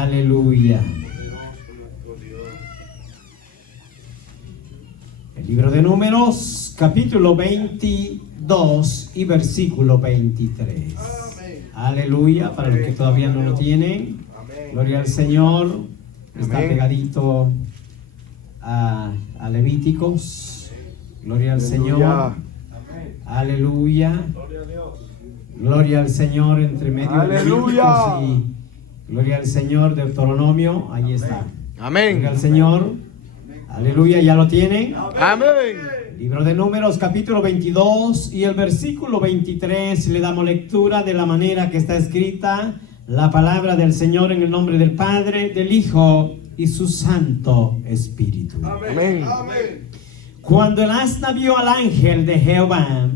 Aleluya. El libro de Números, capítulo 22 y versículo 23. Aleluya, para los que todavía no lo tienen. Gloria al Señor. Está pegadito a Levíticos. Gloria al Señor. Aleluya. Gloria al Señor entre medio de Levíticos y gloria al Señor, Deuteronomio. Ahí está. Amén. Gloria al Señor. Aleluya, ¿ya lo tienen? Amén. Libro de Números, capítulo 22 y el versículo 23. Le damos lectura de la manera que está escrita la palabra del Señor en el nombre del Padre, del Hijo y su Santo Espíritu. Amén. Cuando el asna vio al ángel de Jehová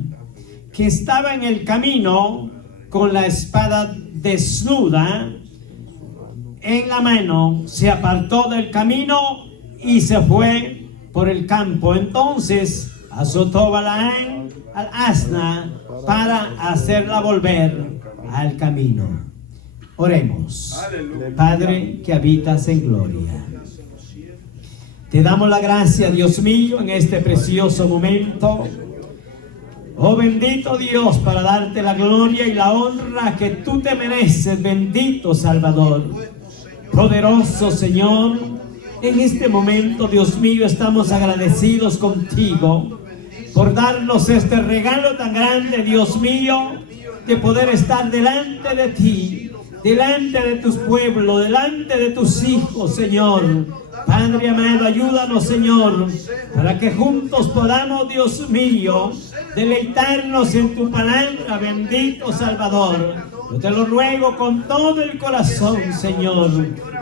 que estaba en el camino con la espada desnuda en la mano, se apartó del camino y se fue por el campo. Entonces azotó Balaam al asna para hacerla volver al camino. Oremos. Padre que habitas en gloria, te damos la gracia, Dios mío, en este precioso momento. Oh bendito Dios, para darte la gloria y la honra que tú te mereces, bendito Salvador. Poderoso Señor, en este momento, Dios mío, estamos agradecidos contigo por darnos este regalo tan grande, Dios mío, de poder estar delante de ti, delante de tus pueblos, delante de tus hijos, Señor. Padre amado, ayúdanos, Señor, para que juntos podamos, Dios mío, deleitarnos en tu palabra, bendito Salvador. Yo te lo ruego con todo el corazón, Señor.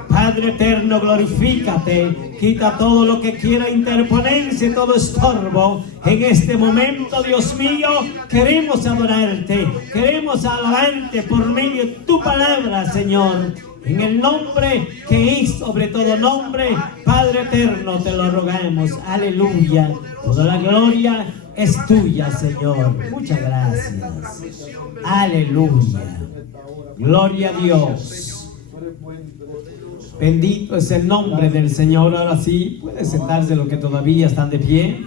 Padre eterno, glorifícate, quita todo lo que quiera interponerse, todo estorbo. En este momento, Dios mío, queremos adorarte, queremos alabarte por medio de tu palabra, Señor. En el nombre que es sobre todo nombre, Padre eterno, te lo rogamos. Aleluya. Toda la gloria es tuya, Señor. Muchas gracias. Aleluya. Gloria a Dios. Bendito es el nombre del Señor. Ahora sí, puede sentarse los que todavía están de pie.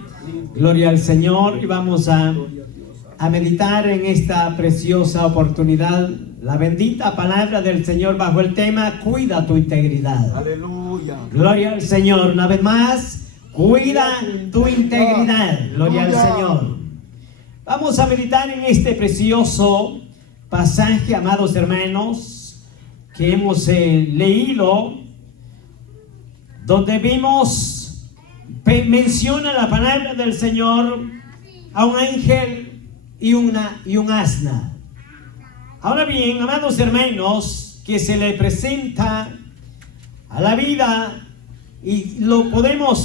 Gloria al Señor. Y vamos a meditar en esta preciosa oportunidad, la bendita palabra del Señor bajo el tema cuida tu integridad. Aleluya. Gloria al Señor. Una vez más, cuida tu integridad. Gloria al Señor. Vamos a meditar en este precioso pasaje, amados hermanos, que hemos leído, donde vimos, menciona la palabra del Señor a un ángel y un asna. Ahora bien, amados hermanos, que se le presenta a la vida, y lo podemos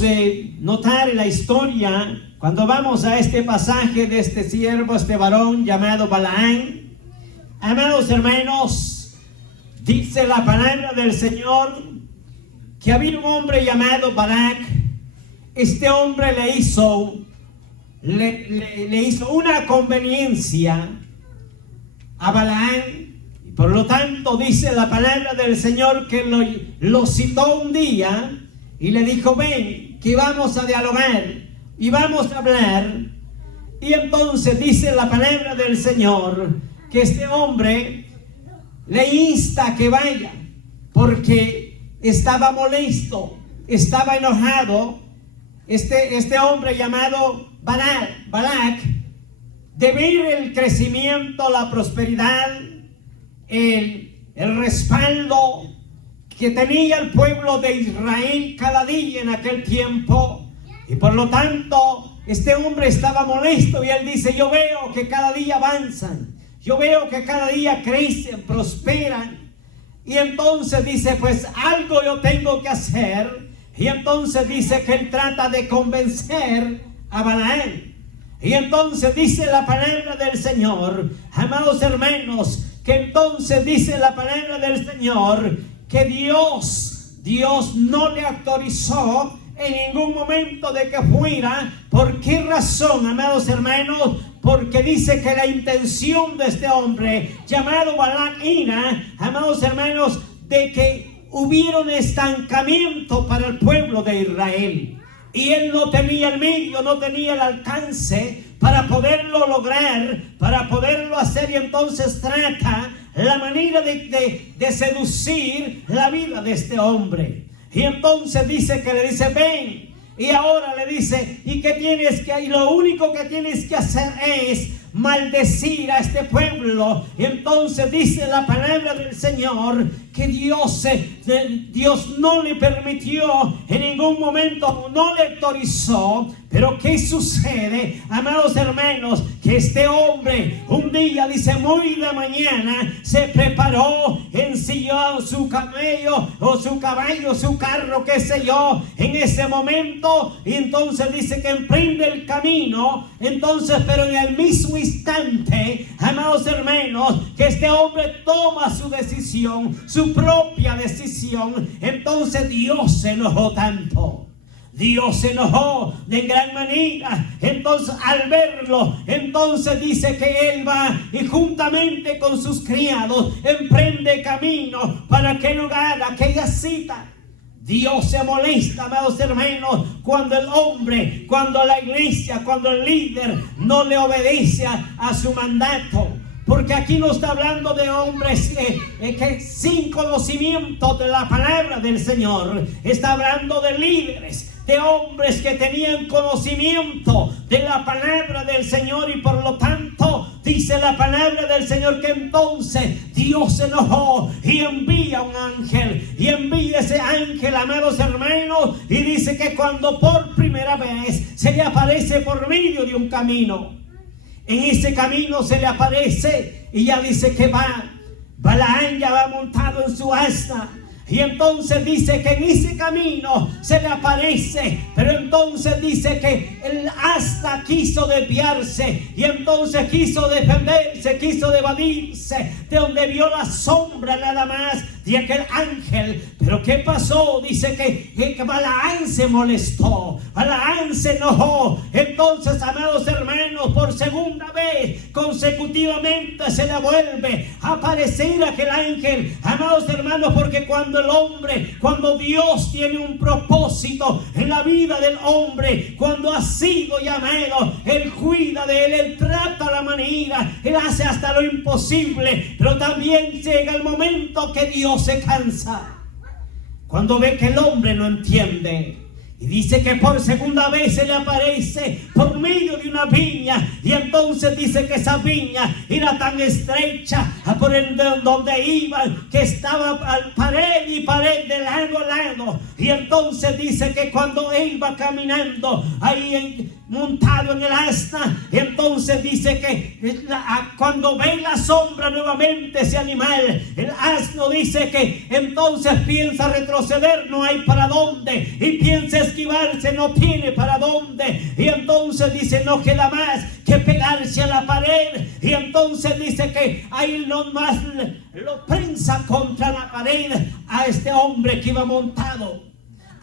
notar en la historia, cuando vamos a este pasaje de este siervo, este varón llamado Balaam. Amados hermanos, dice la palabra del Señor que había un hombre llamado Balac. Este hombre le hizo una conveniencia a Balaam, y por lo tanto dice la palabra del Señor que lo citó un día y le dijo: ven, que vamos a dialogar y vamos a hablar. Y entonces dice la palabra del Señor que este hombre le insta que vaya, porque estaba molesto, estaba enojado. Este hombre llamado Balac, de ver el crecimiento, la prosperidad, el respaldo que tenía el pueblo de Israel cada día en aquel tiempo, y por lo tanto este hombre estaba molesto, y él dice: yo veo que cada día avanzan, yo veo que cada día crecen, prosperan, y entonces dice: pues algo yo tengo que hacer. Y entonces dice que él trata de convencer a Balaam. Y entonces dice la palabra del Señor, amados hermanos, que entonces dice la palabra del Señor que Dios no le autorizó en ningún momento de que fuera. ¿Por qué razón, amados hermanos? Porque dice que la intención de este hombre llamado Balaam era, amados hermanos, de que hubieron estancamiento para el pueblo de Israel. Y él no tenía el medio, no tenía el alcance para poderlo lograr, para poderlo hacer. Y entonces trata la manera de seducir la vida de este hombre. Y entonces dice que le dice, ven. Y ahora le dice, y lo único que tienes que hacer es maldecir a este pueblo. Y entonces dice la palabra del Señor que Dios no le permitió en ningún momento, no le autorizó. Pero ¿qué sucede, amados hermanos? Que este hombre un día, dice, muy de mañana, se preparó, ensilló su camello o su caballo, su carro, qué sé yo, en ese momento. Y entonces dice que emprende el camino. Entonces, pero en el mismo instante, amados hermanos, que este hombre toma su decisión, su propia decisión, entonces Dios se enojó tanto. Dios se enojó de gran manera. Entonces al verlo, entonces dice que él va y juntamente con sus criados emprende camino para aquel lugar, aquella cita. Dios se molesta, amados hermanos, cuando el hombre, cuando la iglesia, cuando el líder no le obedece a su mandato. Porque aquí no está hablando de hombres que sin conocimiento de la palabra del Señor. Está hablando de líderes, de hombres que tenían conocimiento de la palabra del Señor. Y por lo tanto dice la palabra del Señor que entonces Dios se enojó y envía un ángel. Y envía ese ángel, amados hermanos, y dice que cuando por primera vez se le aparece por medio de un camino, en ese camino se le aparece y ya dice que Balaam ya va montado en su asna. Y entonces dice que en ese camino se le aparece, pero entonces dice que el asna quiso desviarse y entonces quiso defenderse, quiso evadirse, de donde vio la sombra nada más de aquel ángel. Pero ¿qué pasó? Dice que Balaam se molestó, Balaam se enojó. Entonces, amados hermanos, por segunda vez consecutivamente se le vuelve a aparecer aquel ángel, amados hermanos, porque cuando Dios tiene un propósito en la vida del hombre, cuando ha sido llamado, Él cuida de él, Él trata la manera, Él hace hasta lo imposible. Pero también llega el momento que Dios se cansa, cuando ve que el hombre no entiende. Y dice que por segunda vez se le aparece por medio de una viña. Y entonces dice que esa viña era tan estrecha por donde iban, que estaba pared y pared de lado a lado. Y entonces dice que cuando él va caminando ahí montado en el asna, entonces dice que cuando ve la sombra nuevamente ese animal, el asno, dice que entonces piensa retroceder, no hay para dónde, y piensa esquivarse, no tiene para dónde. Y entonces dice no queda más que pegarse a la pared. Y entonces dice que ahí nomás lo prensa contra la pared a este hombre que iba montado.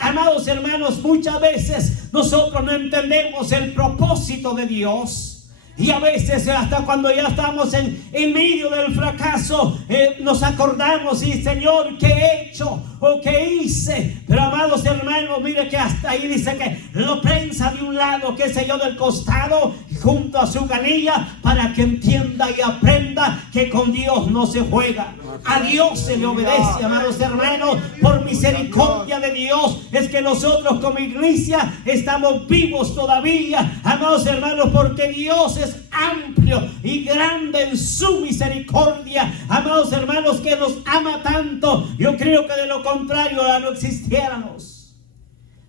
Amados hermanos, muchas veces nosotros no entendemos el propósito de Dios. Y a veces hasta cuando ya estamos en medio del fracaso, nos acordamos y Señor, ¿qué he hecho o qué hice? Pero amados hermanos, mire que hasta ahí dice que lo prensa de un lado, qué sé yo, del costado, junto a su canilla, para que entienda y aprenda que con Dios no se juega. A Dios se le obedece, amados hermanos. Por misericordia de Dios es que nosotros como iglesia estamos vivos todavía, amados hermanos, porque Dios es amplio y grande en su misericordia, amados hermanos, que nos ama tanto. Yo creo que de lo contrario ya no existiéramos.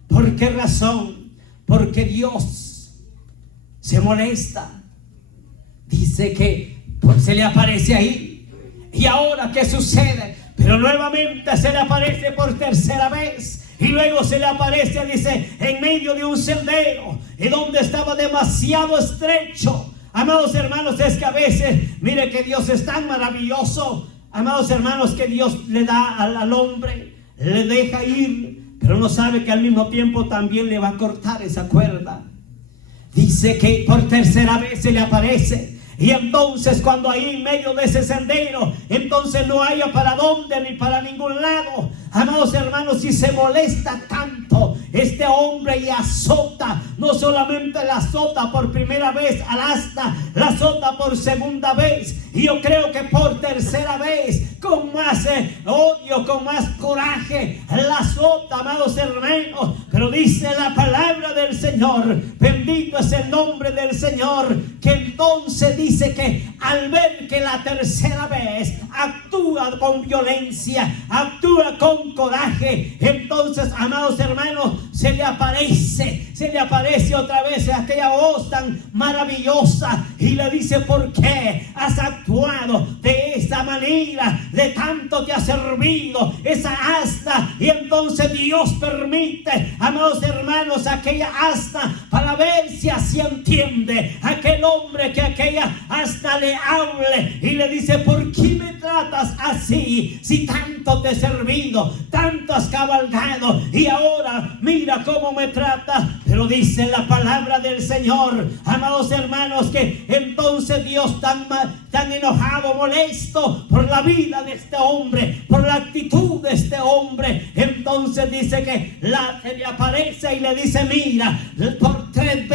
¿Por qué razón? Porque Dios se molesta. Dice que se le aparece ahí. ¿Y ahora qué sucede? Pero nuevamente se le aparece por tercera vez. Y luego se le aparece, dice, en medio de un sendero, y donde estaba demasiado estrecho. Amados hermanos, es que a veces, mire que Dios es tan maravilloso, amados hermanos, que Dios le da al hombre, le deja ir, pero no sabe que al mismo tiempo también le va a cortar esa cuerda. Dice que por tercera vez se le aparece. Y entonces cuando ahí en medio de ese sendero, entonces no haya para dónde ni para ningún lado, amados hermanos, si se molesta tanto este hombre y azota, no solamente la azota por primera vez al asna, la azota por segunda vez, y yo creo que por tercera vez, con más odio, con más coraje, la azota, amados hermanos. Pero dice la palabra del Señor, bendito es el nombre del Señor, que entonces dice que al ver que la tercera vez actúa con violencia, actúa con coraje, entonces, amados hermanos, se le aparece otra vez aquella voz tan maravillosa y le dice: ¿por qué has actuado de esa manera? De tanto te ha servido esa asna. Y entonces Dios permite, amados hermanos, aquella asna para ver si así entiende aquel hombre, que aquella asna le hable y le dice: ¿por qué me tratas así? Si tanto te he servido, tanto has cabalgado y ahora mira cómo me tratas. Pero dice la palabra del Señor, amados hermanos, que entonces Dios tan enojado, molesto por la vida de este hombre, por la actitud de este hombre, entonces dice que se le aparece y le dice: mira, por tres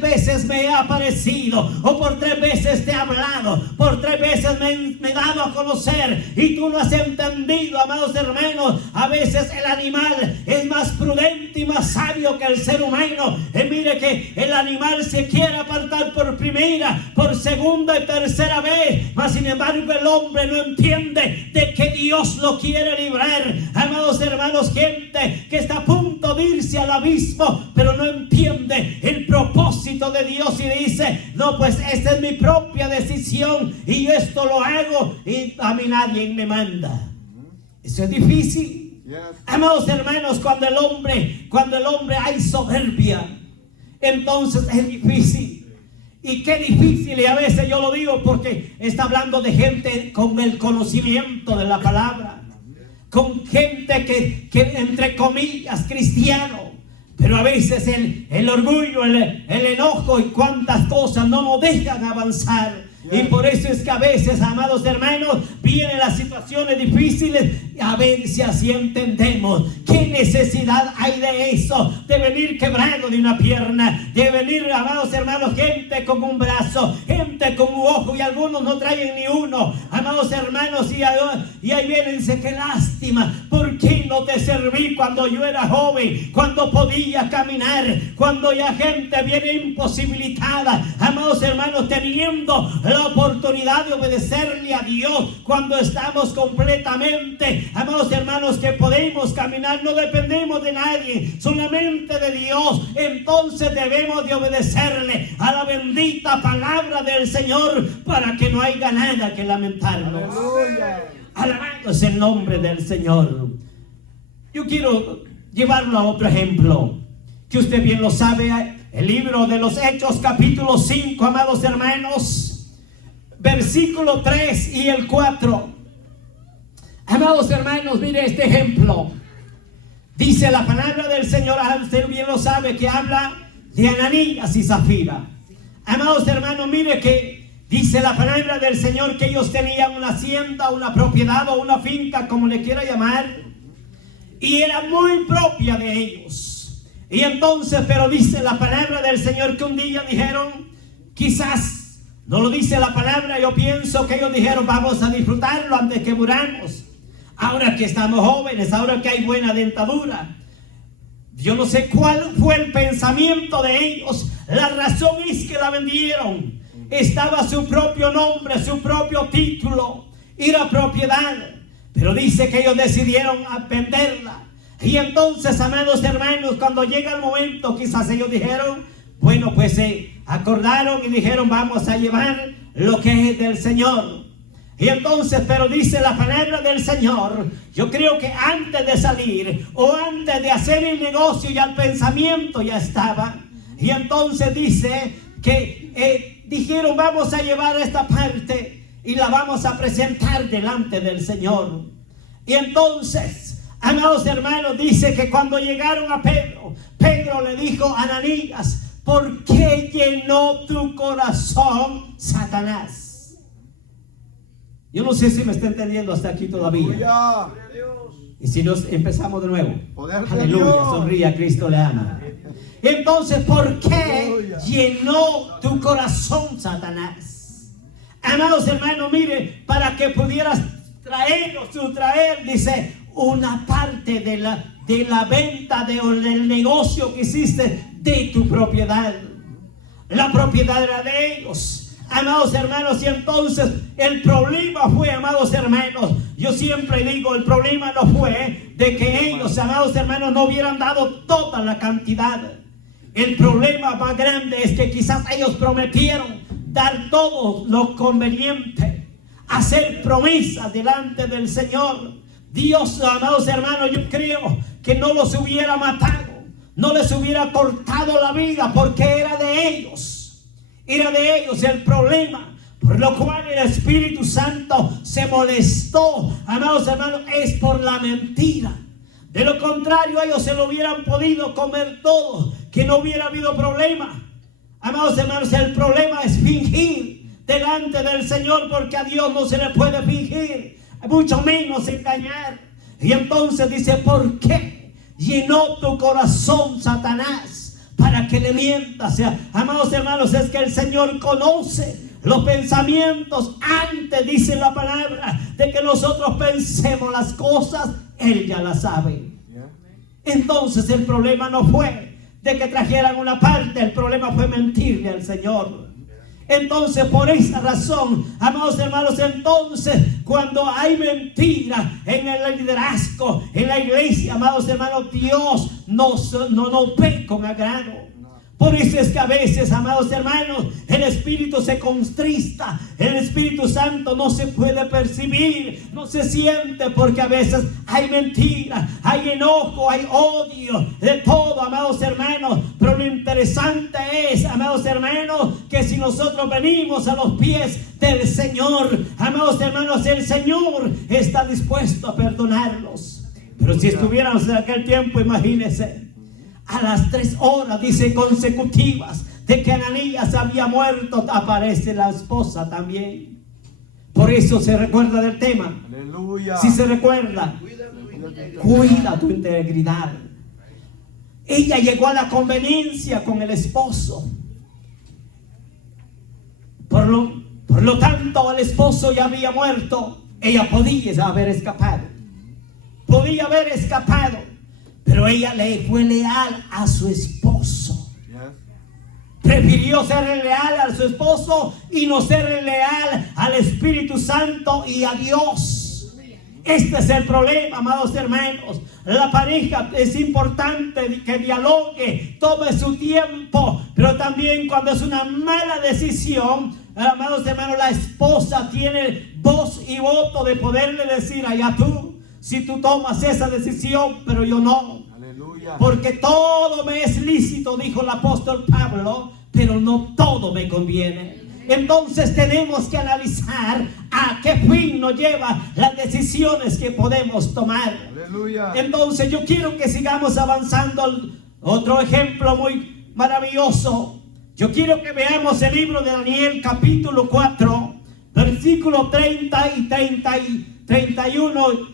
veces me he aparecido, o por 3 veces te he hablado, por 3 veces me he dado a conocer y tú no has entendido. Amados hermanos, a veces el animal es más prudente y más sabio que el ser humano. Mire que el animal se quiere apartar por primera, por segunda y tercera vez, mas sin embargo el hombre no entiende de que Dios lo quiere librar. Amados hermanos, gente que está a punto de irse al abismo, pero no entiende el propósito de Dios y dice: no, pues esta es mi propia decisión y yo esto lo hago y a mí nadie me manda. Eso es difícil. Amados hermanos, cuando el hombre hay soberbia, entonces es difícil. Y qué difícil, y a veces yo lo digo porque está hablando de gente con el conocimiento de la palabra, con gente que entre comillas cristiano, pero a veces el orgullo, el enojo y cuantas cosas no nos dejan avanzar. Y por eso es que a veces, amados hermanos, vienen las situaciones difíciles. A ver si así entendemos. ¿Qué necesidad hay de eso? De venir quebrado de una pierna, de venir, amados hermanos, gente con un brazo, gente con un ojo, y algunos no traen ni uno. Amados hermanos, y ahí vienen y dicen: qué lástima, ¿por qué no te serví cuando yo era joven, cuando podía caminar, cuando ya gente viene imposibilitada? Amados hermanos, teniendo la oportunidad de obedecerle a Dios, cuando estamos completamente, amados hermanos, que podemos caminar, no dependemos de nadie, solamente de Dios. Entonces debemos de obedecerle a la bendita palabra del Señor para que no haya nada que lamentarnos. Alabado es el nombre del Señor. Yo quiero llevarlo a otro ejemplo que usted bien lo sabe, el libro de los Hechos, capítulo 5, amados hermanos, versículo 3 y el 4. Amados hermanos, mire este ejemplo. Dice la palabra del Señor, usted bien lo sabe, que habla de Ananías y Zafira. Amados hermanos, mire que dice la palabra del Señor que ellos tenían una hacienda, una propiedad o una finca, como le quiera llamar, y era muy propia de ellos. Y entonces, pero dice la palabra del Señor que un día dijeron, quizás no lo dice la palabra, yo pienso que ellos dijeron: vamos a disfrutarlo antes que muramos, ahora que estamos jóvenes, ahora que hay buena dentadura. Yo no sé cuál fue el pensamiento de ellos. La razón es que la vendieron. Estaba su propio nombre, su propio título y la propiedad, pero dice que ellos decidieron venderla. Y entonces, amados hermanos, cuando llega el momento, quizás ellos dijeron: bueno, pues acordaron y dijeron: vamos a llevar lo que es del Señor. Y entonces, pero dice la palabra del Señor, yo creo que antes de salir o antes de hacer el negocio, ya el pensamiento ya estaba. Y entonces dice que dijeron: vamos a llevar esta parte y la vamos a presentar delante del Señor. Y entonces, amados hermanos, dice que cuando llegaron a Pedro, Pedro le dijo a Ananías: ¿por qué llenó tu corazón Satanás? Yo no sé si me está entendiendo hasta aquí todavía. Y si nos empezamos de nuevo. Aleluya, sonríe, a Cristo le ama. Entonces, ¿por qué llenó tu corazón Satanás? Amados hermanos, mire, para que pudieras traer o sustraer, dice, una parte de la venta del negocio que hiciste de tu propiedad. La propiedad era de ellos. Amados hermanos, y entonces el problema fue, amados hermanos, yo siempre digo, el problema no fue de que ellos, amados hermanos, no hubieran dado toda la cantidad. El problema más grande es que quizás ellos prometieron dar todo lo conveniente, hacer promesas delante del Señor. Dios, amados hermanos, yo creo que no los hubiera matado, no les hubiera cortado la vida, porque era de ellos. Era de ellos el problema, por lo cual el Espíritu Santo se molestó, amados hermanos, es por la mentira. De lo contrario, ellos se lo hubieran podido comer todo, que no hubiera habido problema. Amados hermanos, el problema es fingir delante del Señor, porque a Dios no se le puede fingir, mucho menos engañar. Y entonces dice, ¿por qué llenó tu corazón Satanás para que le mientas? Amados hermanos, es que el Señor conoce los pensamientos antes, dice la palabra, de que nosotros pensemos las cosas, Él ya las sabe. Entonces el problema no fue de que trajeran una parte, el problema fue mentirle al Señor. Entonces, por esa razón, amados hermanos, entonces cuando hay mentira en el liderazgo, en la iglesia, amados hermanos, Dios no ve con agrado. Por eso es que a veces, amados hermanos, el Espíritu se contrista, el Espíritu Santo no se puede percibir, no se siente, porque a veces hay mentira, hay enojo, hay odio, de todo, amados hermanos. Pero lo interesante es, amados hermanos, que si nosotros venimos a los pies del Señor, amados hermanos, el Señor está dispuesto a perdonarlos. Pero si estuviéramos en aquel tiempo, imagínense, a las 3 horas, dice, consecutivas de que Ananías había muerto, aparece la esposa también. Por eso se recuerda del tema. Aleluya. Si se recuerda, cuida tu integridad. Ella llegó a la conveniencia con el esposo. Por lo tanto, el esposo ya había muerto. Ella podía haber escapado. Podía haber escapado. Pero ella le fue leal a su esposo. Prefirió ser leal a su esposo y no ser leal al Espíritu Santo y a Dios. Este es el problema, amados hermanos. La pareja es importante que dialogue, tome su tiempo, pero también cuando es una mala decisión, amados hermanos, la esposa tiene voz y voto de poderle decir, allá tú, si tú tomas esa decisión, pero yo no. Aleluya. Porque todo me es lícito, dijo el apóstol Pablo, pero no todo me conviene. Entonces tenemos que analizar a qué fin nos lleva las decisiones que podemos tomar. Aleluya. Entonces yo quiero que sigamos avanzando. Otro ejemplo muy maravilloso. Yo quiero que veamos el libro de Daniel, capítulo 4, versículo 30 y 31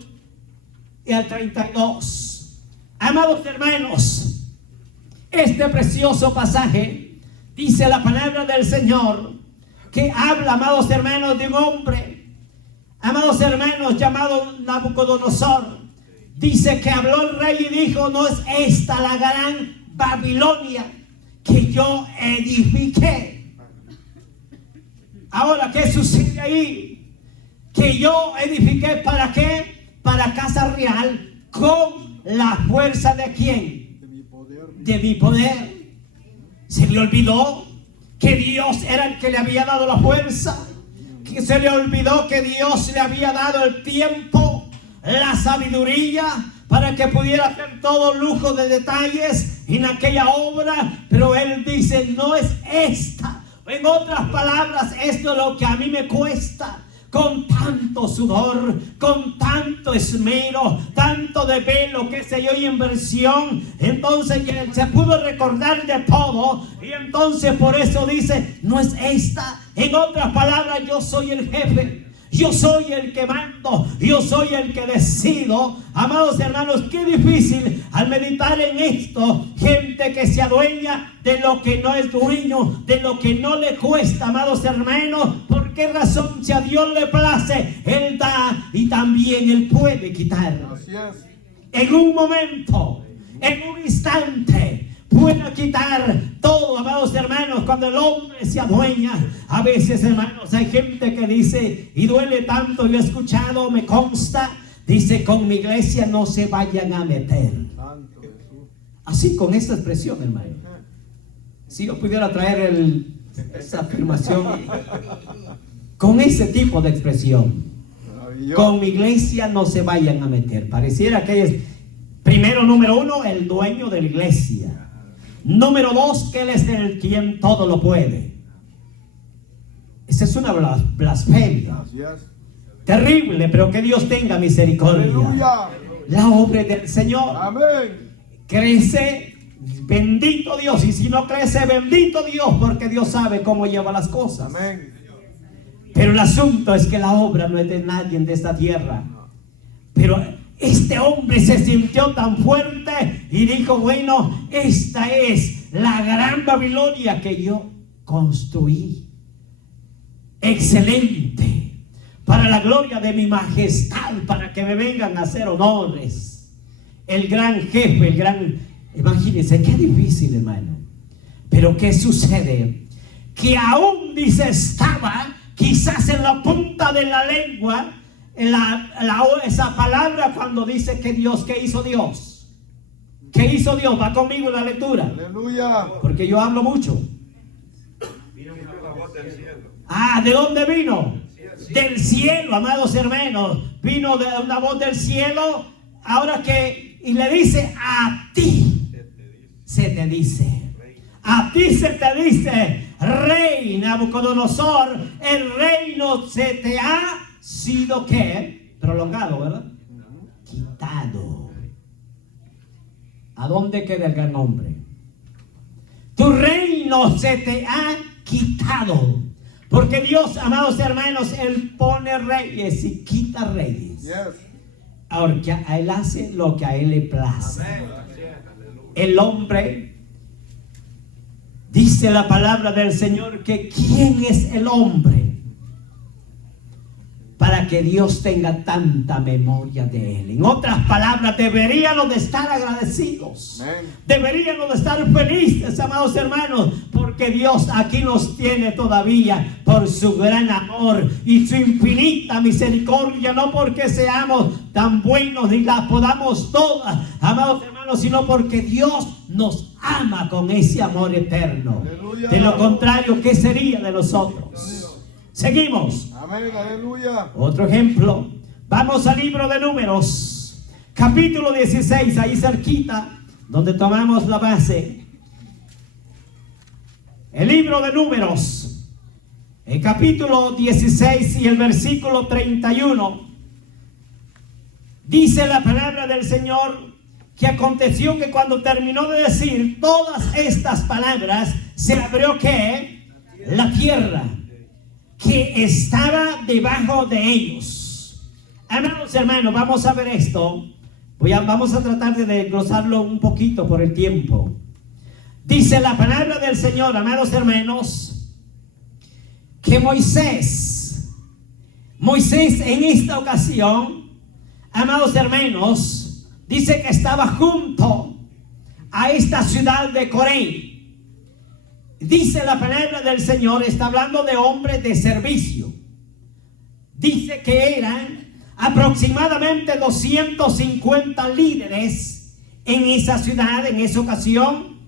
y al 32. Amados hermanos, este precioso pasaje dice la palabra del Señor, que habla, amados hermanos, de un hombre, amados hermanos, llamado Nabucodonosor. Dice que habló el rey y dijo, no es esta la gran Babilonia que yo edifiqué. Ahora, ¿qué sucede ahí? Que yo edifiqué, ¿para qué? Para casa real, con la fuerza de ¿quién? De mi poder. Se le olvidó que Dios era el que le había dado la fuerza, que se le olvidó que Dios le había dado el tiempo, la sabiduría, para que pudiera hacer todo lujo de detalles en aquella obra. Pero él dice, no es esta. En otras palabras, esto es lo que a mí me cuesta. Con tanto sudor, con tanto esmero, tanto de velo, qué sé yo, y inversión. Entonces él se pudo recordar de todo. Y entonces por eso dice, no es esta. En otras palabras, yo soy el jefe. Yo soy el que mando, yo soy el que decido. Amados hermanos, qué difícil al meditar en esto. Gente que se adueña de lo que no es dueño, de lo que no le cuesta, amados hermanos. ¿Por qué razón? Si a Dios le place, Él da y también Él puede quitar. Así es. En un momento, en un instante, puede quitar todo, amados hermanos, cuando el hombre se adueña. A veces, hermanos, hay gente que dice, y duele tanto, yo he escuchado, me consta, dice, con mi iglesia no se vayan a meter. Santo Jesús. Así, con esta expresión, hermano. Si yo pudiera traer esa afirmación, con ese tipo de expresión, con mi iglesia no se vayan a meter. Pareciera que es, primero, número uno, el dueño de la iglesia. Número dos, que Él es el quien todo lo puede. Esa es una blasfemia. Así es. Terrible, pero que Dios tenga misericordia. Aleluya. La obra del Señor Amén. crece, bendito Dios. Y si no crece, bendito Dios, porque Dios sabe cómo lleva las cosas. Amén. Pero el asunto es que la obra no es de nadie de esta tierra. Pero este hombre se sintió tan fuerte y dijo, bueno, esta es la gran Babilonia que yo construí. Excelente. Para la gloria de mi majestad, para que me vengan a hacer honores. El gran jefe, el gran... Imagínense, qué difícil, hermano. Pero ¿qué sucede? Que aún dice, estaba quizás en la punta de la lengua, esa palabra cuando dice que Dios, ¿qué hizo Dios? ¿Qué hizo Dios? Va conmigo en la lectura. Aleluya. Porque yo hablo mucho. ¿De dónde vino? Del cielo, amados hermanos. Vino de una voz del cielo. Ahora que, y le dice, a ti se te dice. A ti se te dice, Rey Nabucodonosor, el reino se te ha sido, ¿qué? Prolongado, ¿verdad? Quitado. ¿A dónde queda el gran hombre? Tu reino se te ha quitado. Porque Dios, amados hermanos, Él pone reyes y quita reyes. Yes. Ahora, Él hace lo que a Él le place. El hombre, dice la palabra del Señor, que ¿quién es el hombre para que Dios tenga tanta memoria de él? En otras palabras, deberíamos de estar agradecidos. Amén. Deberíamos de estar felices, amados hermanos, porque Dios aquí nos tiene todavía por su gran amor y su infinita misericordia, no porque seamos tan buenos ni las podamos todas, amados hermanos, sino porque Dios nos ama con ese amor eterno. Aleluya. De lo contrario, ¿qué sería de nosotros? Seguimos. Amén. Aleluya. Otro ejemplo. Vamos al libro de Números, capítulo 16, ahí cerquita, donde tomamos la base. El libro de Números, el capítulo 16 y el versículo 31. Dice la palabra del Señor que aconteció que cuando terminó de decir todas estas palabras, se abrió ¿qué? La tierra que estaba debajo de ellos. Amados hermanos, vamos a ver esto. Vamos a tratar de desglosarlo un poquito por el tiempo. Dice la palabra del Señor, amados hermanos, que Moisés en esta ocasión, amados hermanos, dice que estaba junto a esta ciudad de Coré. Dice la palabra del Señor, está hablando de hombres de servicio. Dice que eran aproximadamente 250 líderes en esa ciudad, en esa ocasión.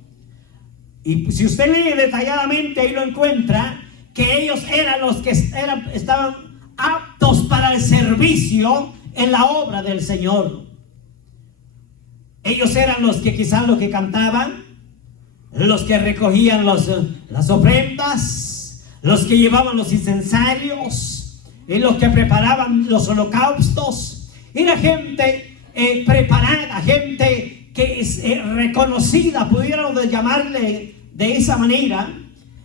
Y si usted lee detalladamente, ahí lo encuentra, que ellos eran los que estaban aptos para el servicio en la obra del Señor. Ellos eran los que quizás los que cantaban, los que recogían las ofrendas, los que llevaban los incensarios, los que preparaban los holocaustos. Era gente preparada, gente que es reconocida, pudiéramos llamarle de esa manera.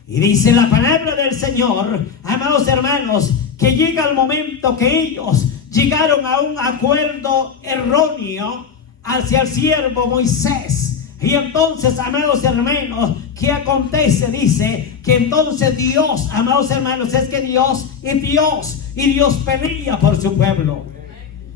Y dice la palabra del Señor, amados hermanos, que llega el momento que ellos llegaron a un acuerdo erróneo hacia el siervo Moisés. Y entonces, amados hermanos, ¿qué acontece? Dice que entonces Dios, amados hermanos, es que Dios es Dios y Dios pelea por su pueblo.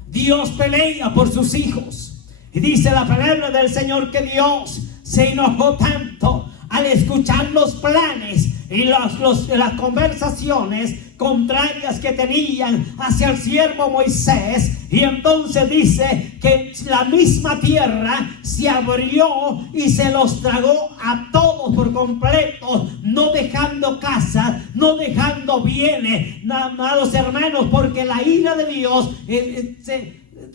Dios pelea por sus hijos. Y dice la palabra del Señor que Dios se enojó tanto al escuchar los planes y las conversaciones contrarias que tenían hacia el siervo Moisés. Y entonces dice que la misma tierra se abrió y se los tragó a todos por completo, no dejando casas, no dejando bienes, amados hermanos, porque la ira de Dios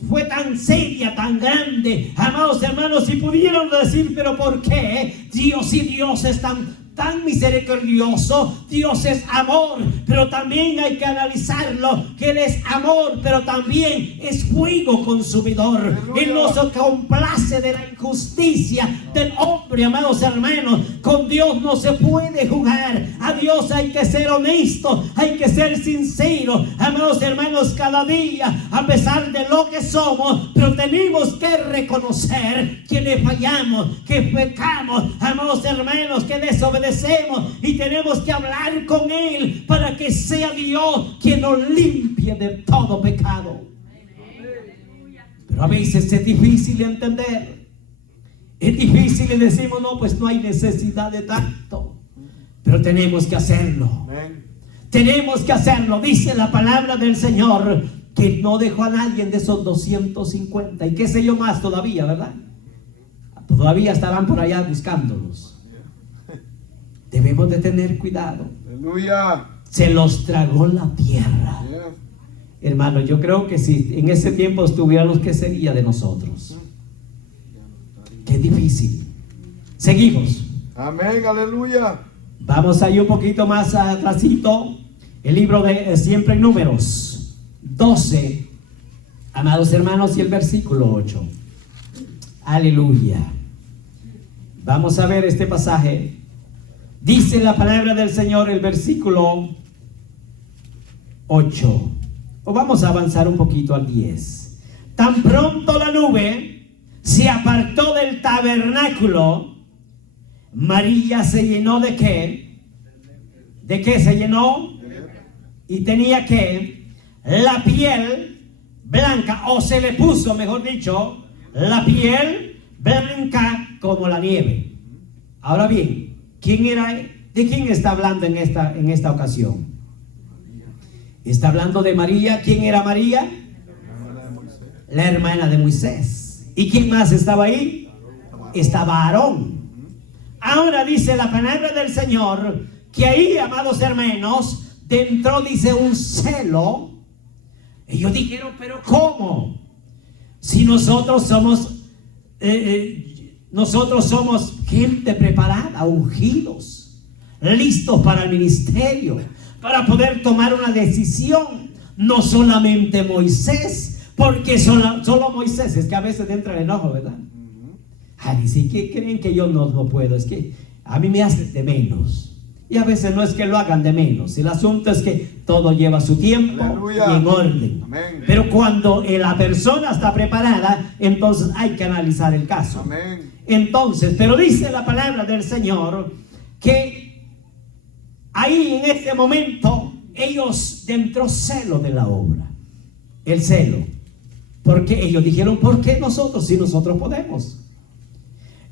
fue tan seria, tan grande, amados hermanos, y pudieron decir, pero ¿por qué? Dios es tan misericordioso, Dios es amor, pero también hay que analizarlo, que Él es amor, pero también es fuego consumidor. Él no se complace de la injusticia del hombre, amados hermanos. Con Dios no se puede jugar, a Dios hay que ser honesto, hay que ser sincero, amados hermanos, cada día, a pesar de lo que somos, pero tenemos que reconocer que le fallamos, que pecamos, amados hermanos, que desobedecemos, y tenemos que hablar con Él para que sea Dios quien nos limpie de todo pecado. Pero a veces es difícil entender, es difícil y decimos, no, pues no hay necesidad de tanto, pero tenemos que hacerlo. Tenemos que hacerlo. Dice la palabra del Señor que no dejó a nadie de esos 250 y qué sé yo más todavía, ¿verdad? Todavía estarán por allá buscándolos. Debemos de tener cuidado. Aleluya. Se los tragó la tierra. Hermano, yo creo que si en ese tiempo estuviéramos, ¿qué sería de nosotros? Qué difícil. Seguimos. Amén, aleluya. Vamos ahí un poquito más atrásito. El libro de siempre en Números 12, amados hermanos, y el versículo 8. Aleluya. Vamos a ver este pasaje. Dice la palabra del Señor, el versículo 8. O vamos a avanzar un poquito al 10. Tan pronto la nube se apartó del tabernáculo, María se llenó de ¿qué? ¿De qué se llenó? Y tenía que la piel blanca, o se le puso, mejor dicho, la piel blanca como la nieve. Ahora bien, ¿quién era? ¿De quién está hablando en esta ocasión? Está hablando de María. ¿Quién era María? La hermana de Moisés. ¿Y quién más estaba ahí? Estaba Aarón. Ahora dice la palabra del Señor que ahí, amados hermanos, dentro dice un celo. Ellos dijeron, pero ¿cómo? Si nosotros somos gente preparada, ungidos, listos para el ministerio, para poder tomar una decisión. No solamente Moisés, porque solo Moisés, es que a veces entra el enojo, ¿verdad? Ay, si que creen que yo no puedo, es que a mí me hace de menos. Y a veces no es que lo hagan de menos, el asunto es que todo lleva su tiempo. Aleluya. Y en orden. Amén. Pero cuando la persona está preparada, entonces hay que analizar el caso. Amén. Entonces, pero dice la palabra del Señor que ahí en este momento ellos dentro celo de la obra, el celo, porque ellos dijeron, ¿por qué nosotros si nosotros podemos?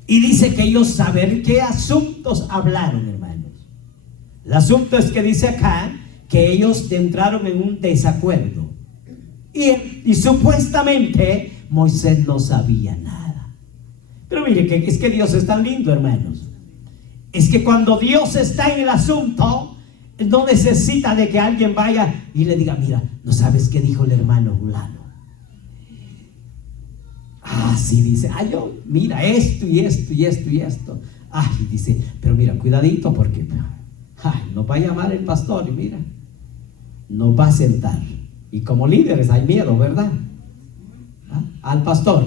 Y dice que ellos saben qué asuntos hablaron, hermanos. El asunto es que dice acá que ellos entraron en un desacuerdo y supuestamente Moisés no sabía nada. Pero mire que es que Dios es tan lindo, hermanos. Es que cuando Dios está en el asunto, no necesita de que alguien vaya y le diga, mira, ¿no sabes qué dijo el hermano fulano? Ah, sí, dice, yo, mira, esto y esto y esto y esto. Ay, dice, pero mira, cuidadito porque nos va a llamar el pastor y mira, nos va a sentar. Y como líderes hay miedo, ¿verdad? Al pastor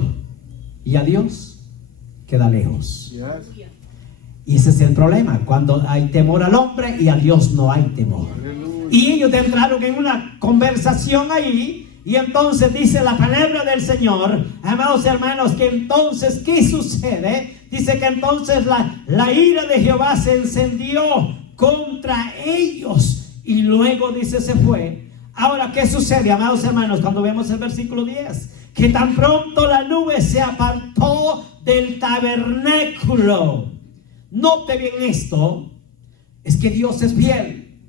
y a Dios queda lejos. Y ese es el problema, cuando hay temor al hombre y a Dios no hay temor. Y ellos entraron en una conversación ahí. Y entonces dice la palabra del Señor, amados hermanos, que entonces, ¿qué sucede? Dice que entonces la ira de Jehová se encendió contra ellos. Y luego dice, se fue. Ahora, ¿qué sucede, amados hermanos, cuando vemos el versículo 10? Que tan pronto la nube se apartó del tabernáculo. Note bien esto, es que Dios es fiel.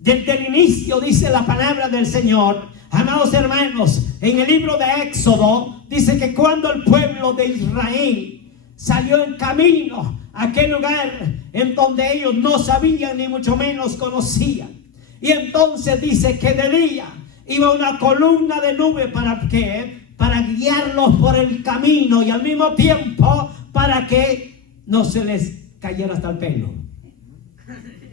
Desde el inicio dice la palabra del Señor, amados hermanos, en el libro de Éxodo, dice que cuando el pueblo de Israel salió en camino a aquel lugar en donde ellos no sabían ni mucho menos conocían, y entonces dice que de día iba una columna de nube para guiarlos por el camino, y al mismo tiempo para que no se les cayera hasta el pelo.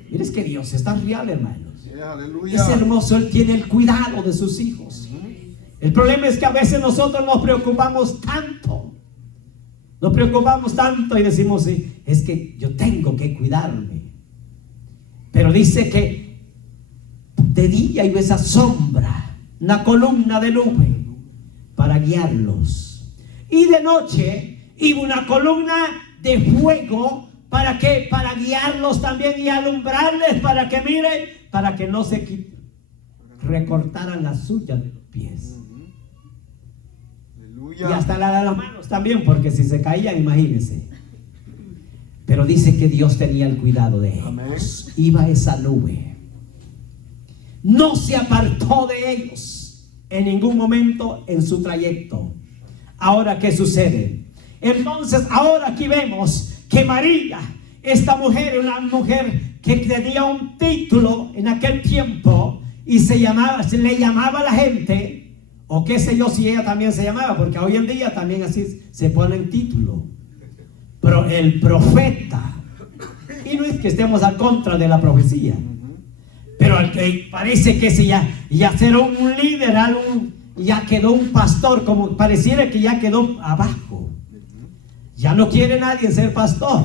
Mires que Dios es tan real, hermanos. Aleluya. Es hermoso, Él tiene el cuidado de sus hijos. El problema es que a veces nosotros nos preocupamos tanto. Nos preocupamos tanto y decimos, sí, es que yo tengo que cuidarme. Pero dice que de día iba esa sombra, una columna de nube para guiarlos. Y de noche iba una columna de fuego. ¿Para qué? Para guiarlos también y alumbrarles, para que miren, para que no se recortaran las uñas de los pies. Aleluya. Y hasta la de las manos también, porque si se caían, imagínense. Pero dice que Dios tenía el cuidado de ellos. Amén. Iba esa nube. No se apartó de ellos en ningún momento en su trayecto. Ahora, ¿qué sucede? Entonces, ahora aquí vemos que María, esta mujer, una mujer que tenía un título en aquel tiempo y se le llamaba a la gente, o qué sé yo si ella también se llamaba, porque hoy en día también así se ponen título, pero el profeta. Y no es que estemos al contra de la profecía, pero parece que ya ser un líder, ya quedó un pastor, como pareciera que ya quedó abajo. Ya no quiere nadie ser pastor,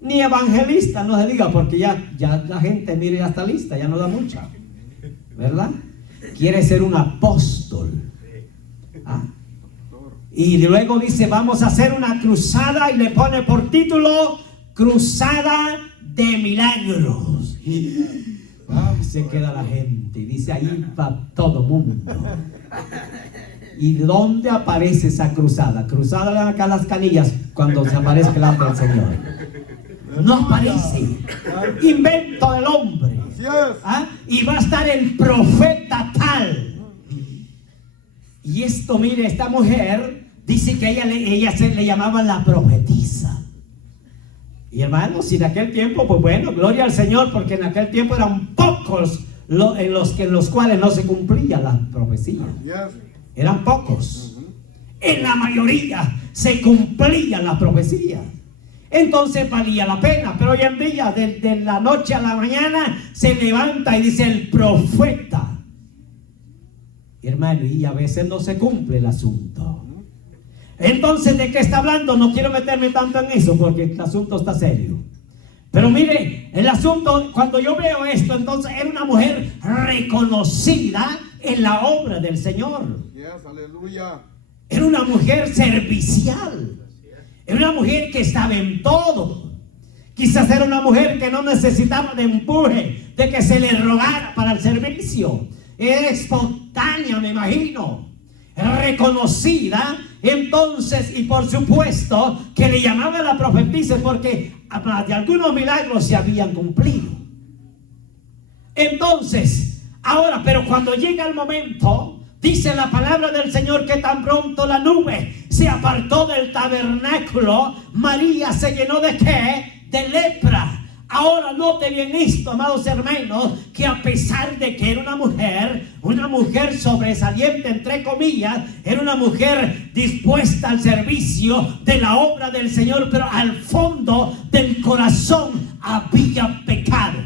ni evangelista, no se diga, porque ya la gente, mire, ya está lista, ya no da mucha, ¿verdad? Quiere ser un apóstol. Y luego dice, vamos a hacer una cruzada, y le pone por título, Cruzada de Milagros. Se queda la gente y dice, ahí va todo mundo. ¿Y dónde aparece esa cruzada? Cruzada acá las canillas cuando se aparece delante del Señor. No aparece. Invento del hombre. Y va a estar el profeta tal. Y esto, mire, esta mujer dice que ella se le llamaba la profetisa. Y hermanos, y en aquel tiempo, pues bueno, gloria al Señor, porque en aquel tiempo eran pocos en los cuales no se cumplía la profecía. Eran pocos. En la mayoría se cumplía la profecía. Entonces valía la pena. Pero hoy en día, de la noche a la mañana, se levanta y dice el profeta. Hermano, y a veces no se cumple el asunto. Entonces, ¿de qué está hablando? No quiero meterme tanto en eso porque el asunto está serio. Pero mire, el asunto, cuando yo veo esto, entonces era una mujer reconocida en la obra del Señor. Aleluya. Era una mujer servicial. Era una mujer que estaba en todo. Quizás era una mujer que no necesitaba de empuje, de que se le rogara para el servicio. Era espontánea, me imagino. Era reconocida. Entonces, y por supuesto que le llamaban a la profetisa porque de algunos milagros se habían cumplido. Entonces, ahora, pero cuando llega el momento, dice la palabra del Señor que tan pronto la nube se apartó del tabernáculo, María se llenó ¿de qué? De lepra. Ahora note bien esto, amados hermanos, que a pesar de que era una mujer sobresaliente, entre comillas, era una mujer dispuesta al servicio de la obra del Señor, pero al fondo del corazón había pecado.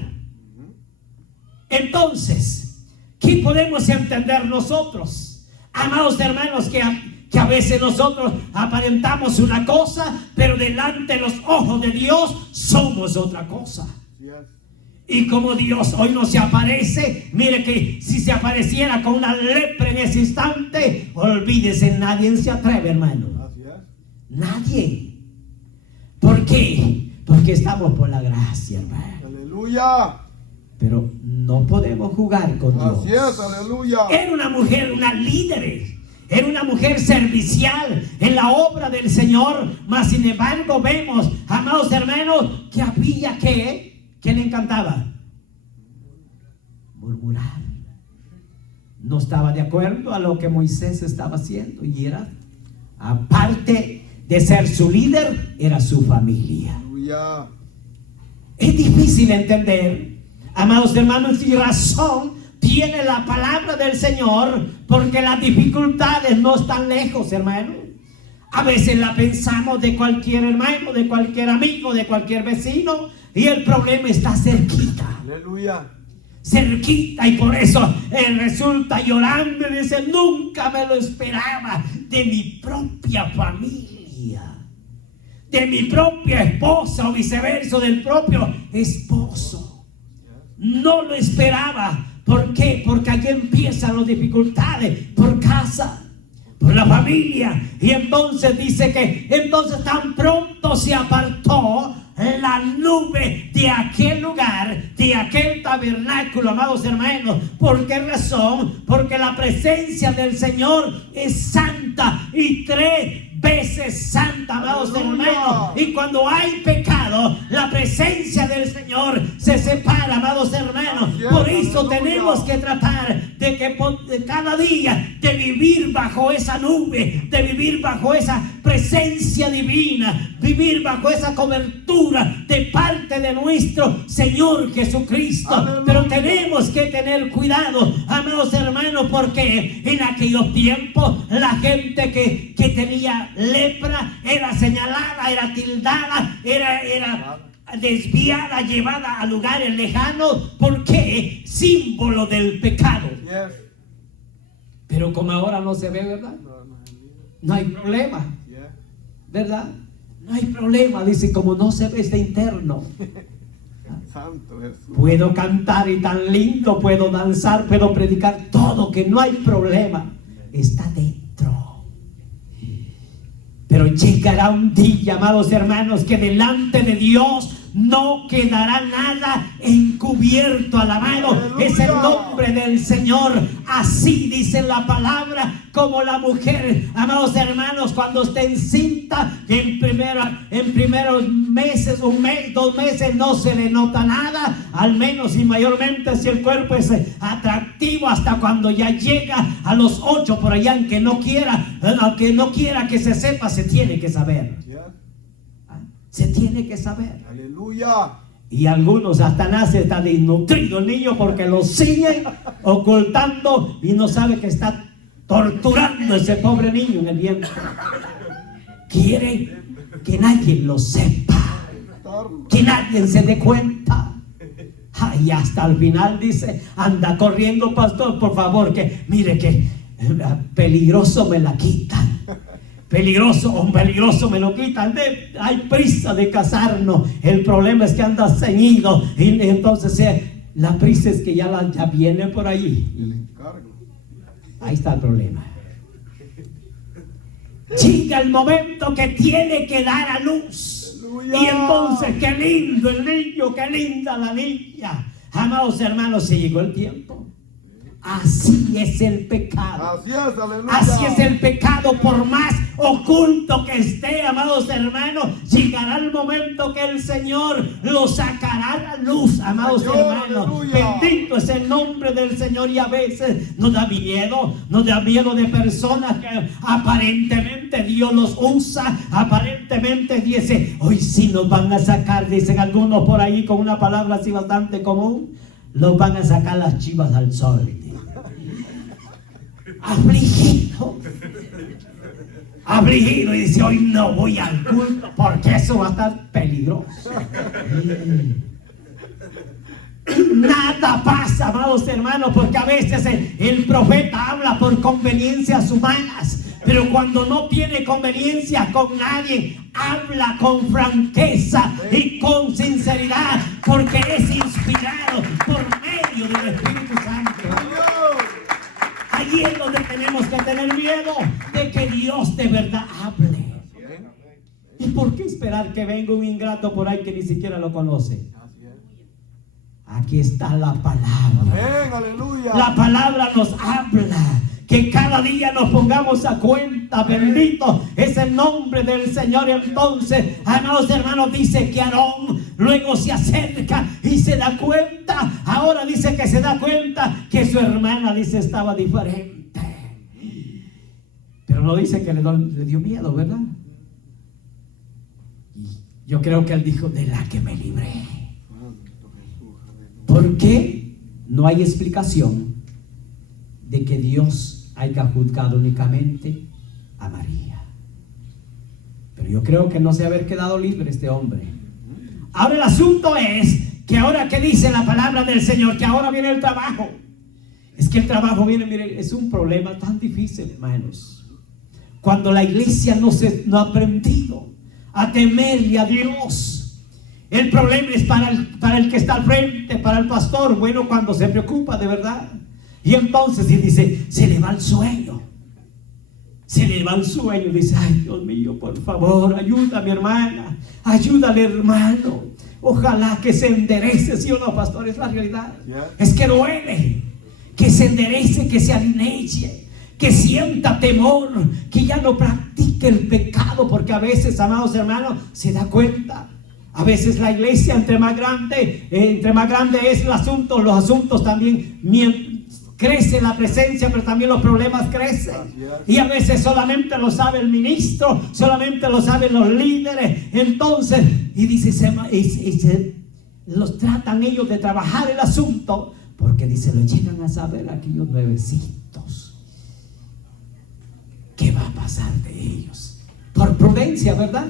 Entonces, ¿qué podemos entender nosotros? Amados hermanos, que a veces nosotros aparentamos una cosa, pero delante de los ojos de Dios somos otra cosa. Y como Dios hoy no se aparece, mire que si se apareciera con una lepra en ese instante, olvídese, nadie se atreve, hermano. Así es. Nadie. ¿Por qué? Porque estamos por la gracia, hermano. Aleluya. Pero no podemos jugar con Dios. Así es, aleluya. Era una mujer, una líder. Era una mujer servicial en la obra del Señor. Mas sin embargo vemos, amados hermanos, que había que le encantaba murmurar. No estaba de acuerdo a lo que Moisés estaba haciendo. Y era, aparte de ser su líder, era su familia. Aleluya. Es difícil entender, amados hermanos, y razón tiene la palabra del Señor, porque las dificultades no están lejos, hermano. A veces la pensamos de cualquier hermano, de cualquier amigo, de cualquier vecino, y el problema está cerquita. Aleluya. Cerquita, y por eso él resulta llorando y dice: nunca me lo esperaba de mi propia familia, de mi propia esposa, o viceversa, del propio esposo. No lo esperaba. ¿Por qué? Porque aquí empiezan las dificultades por casa, por la familia. Y entonces dice que entonces tan pronto se apartó la nube de aquel lugar, de aquel tabernáculo, amados hermanos. ¿Por qué razón? Porque la presencia del Señor es santa, y 3 veces santa, amados hermanos. Y cuando hay pecado, la presencia del Señor se separa, amados hermanos. Por eso tenemos que tratar de que cada día de vivir bajo esa nube, de vivir bajo esa presencia divina, vivir bajo esa cobertura de parte de nuestro Señor Jesucristo. Aleluya. Pero tenemos que tener cuidado, amados hermanos, porque en aquellos tiempos la gente que tenía lepra era señalada, era tildada, era desviada, llevada a lugares lejanos. ¿Por qué? Símbolo del pecado. Yes. Pero como ahora no se ve, ¿verdad? No hay problema, Yes. ¿verdad? No hay problema, dice, como no se ve, está interno. Santo Jesús. Puedo cantar y tan lindo, puedo danzar, puedo predicar, todo, que no hay problema, está dentro. Pero llegará un día, amados hermanos, que delante de Dios no quedará nada encubierto. Alabado ¡Aleluya! es el nombre del Señor. Así dice la palabra, como la mujer, amados hermanos, cuando está encinta, en primeros meses, 1 mes, 2 meses, no se le nota nada, al menos y mayormente si el cuerpo es atractivo, hasta cuando ya llega a los 8 por allá, aunque no quiera que se sepa, se tiene que saber. Yes. Se tiene que saber. Aleluya. Y algunos hasta nace tan desnutrido el niño porque lo siguen ocultando y no sabe que está torturando a ese pobre niño en el vientre. Quiere que nadie lo sepa, que nadie se dé cuenta. Y hasta el final dice: anda corriendo, pastor, por favor, que mire que peligroso me la quitan. Peligroso me lo quitan. Hay prisa de casarnos. El problema es que anda ceñido. Y entonces la prisa es que ya viene por allí. El encargo. Ahí está el problema. Llega el momento que tiene que dar a luz. ¡Aleluya! Y entonces, qué lindo el niño, qué linda la niña. Amados hermanos, se llegó el tiempo. Así es el pecado. Así es, aleluya. Así es el pecado, por más oculto que esté, amados hermanos, llegará el momento que el Señor lo sacará a la luz, amados Señor, hermanos. aleluya. Bendito es el nombre del Señor. Y a veces nos da miedo de personas que aparentemente Dios los usa, aparentemente dice: hoy sí nos van a sacar, dicen algunos por ahí con una palabra así bastante común, los van a sacar las chivas al sol. Afligido, y dice: hoy no voy al culto porque eso va a estar peligroso. Nada pasa, amados hermanos, porque a veces el profeta habla por conveniencias humanas, Pero cuando no tiene conveniencia con nadie, habla con franqueza y con sinceridad, porque es inspirado por medio del Espíritu Santo. Allí es donde tenemos que tener miedo de que Dios de verdad hable. ¿Y por qué esperar que venga un ingrato por ahí que ni siquiera lo conoce? Aquí está la palabra. Amén, aleluya. La palabra nos habla. Que cada día nos pongamos a cuenta. Bendito es el nombre del Señor. Entonces, amados hermanos, dice que Aarón luego se acerca y se da cuenta. Ahora dice que se da cuenta que su hermana, dice, estaba diferente. Pero no dice que le dio miedo, ¿verdad? Yo creo que él dijo, de la que me libré. ¿Por qué? No hay explicación de que Dios haya juzgado únicamente a María. Pero yo creo que no se haber quedado libre este hombre. Ahora el asunto es que ahora que dice la palabra del Señor, que ahora viene el trabajo. Es que el trabajo viene, miren, es un problema tan difícil, hermanos. Cuando la iglesia no ha aprendido a temerle a Dios. El problema es para el que está al frente, para el pastor. Bueno, cuando se preocupa de verdad. Y entonces y dice, se le va el sueño. Se le va el sueño. Dice, ay Dios mío, por favor, ayuda a mi hermana. Ayúdale, hermano. Ojalá que se enderece. ¿Sí o no, pastor? Es la realidad. Es que duele. Que se enderece, que se alinee, que sienta temor, que ya no practique el pecado. Porque a veces, amados hermanos, se da cuenta. A veces la iglesia, entre más grande es el asunto, los asuntos también crece la presencia, pero también los problemas crecen. Y a veces solamente lo sabe el ministro, solamente lo saben los líderes. Entonces, y dice, los tratan ellos de trabajar el asunto, porque dice, lo llegan a saber aquellos nuevecitos. ¿Qué va a pasar de ellos? Por prudencia, ¿verdad?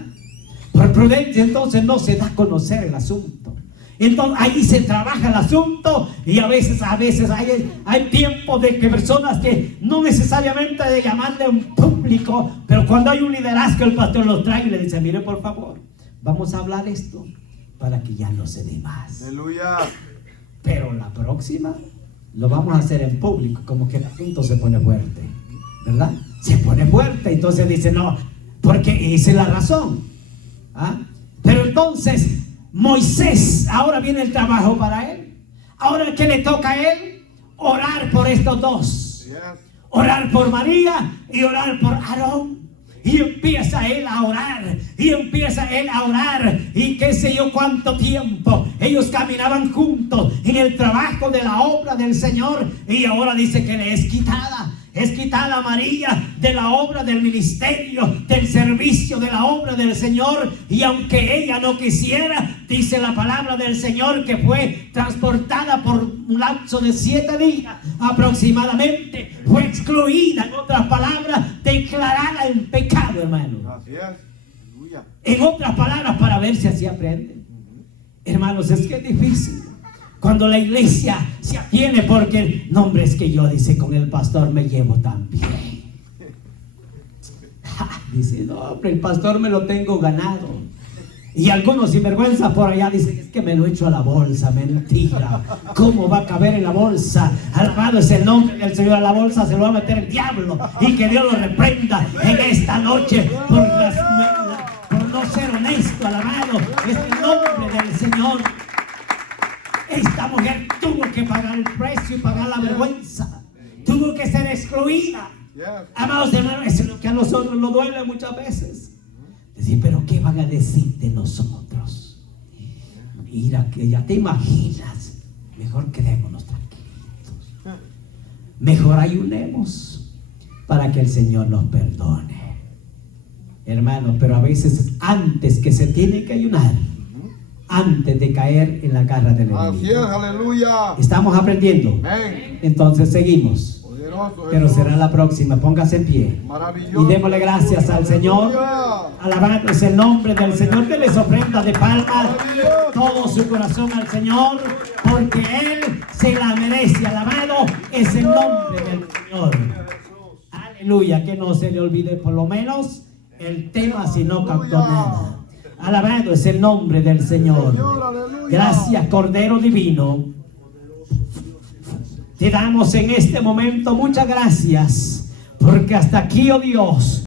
Por prudencia, entonces no se da a conocer el asunto. Entonces ahí se trabaja el asunto. Y a veces hay tiempo de que personas que no necesariamente de llamarle a un público, pero cuando hay un liderazgo, el pastor los trae y le dice, mire, por favor, vamos a hablar esto para que ya no se dé más. Aleluya. Pero la próxima lo vamos a hacer en público. Como que el asunto se pone fuerte, ¿verdad? Se pone fuerte. Entonces dice, no, porque esa es la razón. Pero entonces Moisés, ahora viene el trabajo para él. Ahora, ¿qué le toca a él? Orar por estos dos. Orar por María y orar por Aarón. Y empieza él a orar. Y qué sé yo cuánto tiempo ellos caminaban juntos en el trabajo de la obra del Señor. Y ahora dice que le es quitada. Es quitar a María de la obra del ministerio, del servicio, de la obra del Señor. Y aunque ella no quisiera, dice la palabra del Señor que fue transportada por un lapso de 7 días aproximadamente. Fue excluida, en otras palabras, declarada en pecado, hermano. Gracias. Aleluya. En otras palabras, para ver si así aprende. Hermanos, es que es difícil. Cuando la iglesia se atiene, porque no, hombre, es que yo, dice, con el pastor me llevo tan bien. Dice, no, hombre, el pastor me lo tengo ganado. Y algunos sinvergüenzas por allá dicen, es que me lo echo a la bolsa. Mentira. ¿Cómo va a caber en la bolsa? Alabado es el nombre del Señor. A la bolsa se lo va a meter el diablo. Y que Dios lo reprenda en esta noche por no ser honesto. Alabado es el nombre del Señor. Esta mujer tuvo que pagar el precio y pagar la vergüenza. Tuvo que ser excluida. Amados hermanos, eso es lo que a nosotros nos duele muchas veces. Decir, pero ¿qué van a decir de nosotros? Mira, que ya te imaginas. Mejor quedémonos tranquilos. Mejor ayunemos para que el Señor nos perdone. Hermanos, pero a veces antes que se tiene que ayunar, antes de caer en la garra del enemigo. Así es, aleluya. ¿Estamos aprendiendo? Amén. Entonces seguimos. Poderoso Pero Jesús. será la próxima. Póngase en pie. Maravilloso. Y démosle gracias al Señor. Aleluya. Alabado es el nombre del Señor. Que les ofrenda de palmas todo su corazón al Señor, porque Él se la merece. Alabado es el nombre del Señor. Aleluya. Aleluya, que no se le olvide por lo menos el tema si no captó nada. Alabado es el nombre del Señor. Señor, aleluya. Gracias, Cordero Divino. Te damos en este momento muchas gracias, porque hasta aquí, oh Dios,